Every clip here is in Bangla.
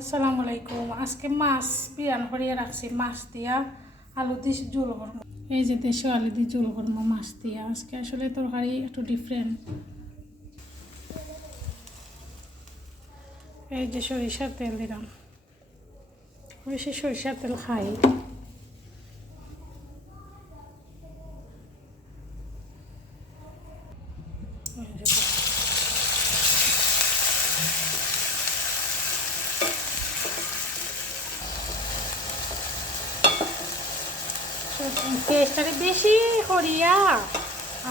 আসসালামু আলাইকুম। আজকে মাছ বিরান করিয়ে রাখছি, মাছ দিয়া আলু দিয়ে ঝোল করবো। এই যে দেশে আলু দিয়ে ঝোল করবো মাছ দিয়া। আজকে আসলে তরকারি একটু ডিফারেন্ট। এই যে সরিষার তেল দিলাম, বেশি সরিষার তেল খাই। পেঁয়াজটাকে বেশি করিয়া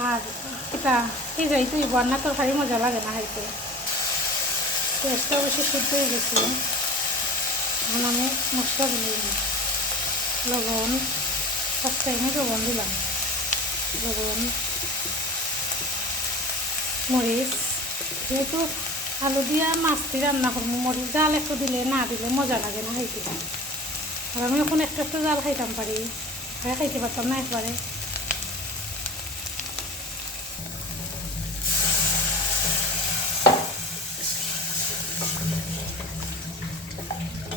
আর এটা যাই তুই বন্যা তরকারি মজা লাগে না খাইতে। পেঁয়াজটা বেশি সিদ্ধ হয়ে গেছে। এখন আমি মশলা দিলাম, লবণ, ফার্স্ট টাইমে লবণ দিলাম, লবণ, মরিচ। যেহেতু আলু দিয়া মাছটি রান্না করবো, মরিচ জাল একটু দিলে না দিলে মজা লাগে না খাইতে। আর আমি এখন একটু একটু জাল খাইতাম পারি, খাইতে পারতাম না একবারে।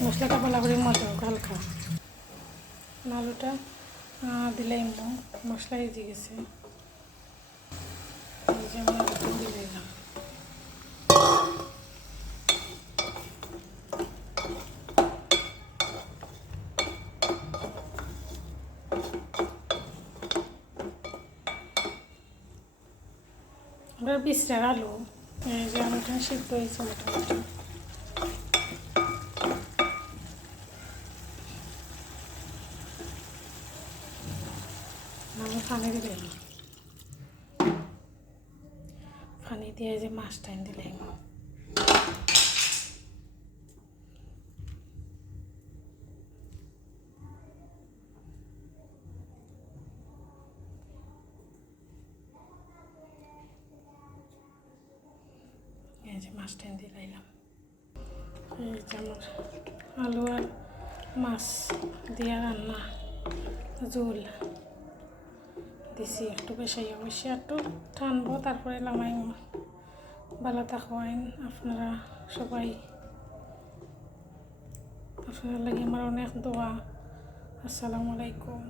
মশলাটা ভালো করে মজা হোক হালকা। আলুটা দিলাম, মশলা দিয়ে গেছে। এই যে আমি আলুটা দিয়ে দিলাম। এবার বিশ্রার আলু, এই যে আলুটা সিদ্ধ হয়েছে মোটামুটি। আমি পানি দিলাম, পানি দিয়ে যে মাছটা দিলাম। এই যে মাছটা দিলাম। এই যে আমার আলু আর মাছ দিয়া রান্না ঝোল দিছি। একটু বেশি অবশ্যই একটু টানবো, তারপরে নামাইব। ভালো থাকেন আপনারা সবাই। আপনার লাগে আমার অনেক দোয়া। আসসালামু আলাইকুম।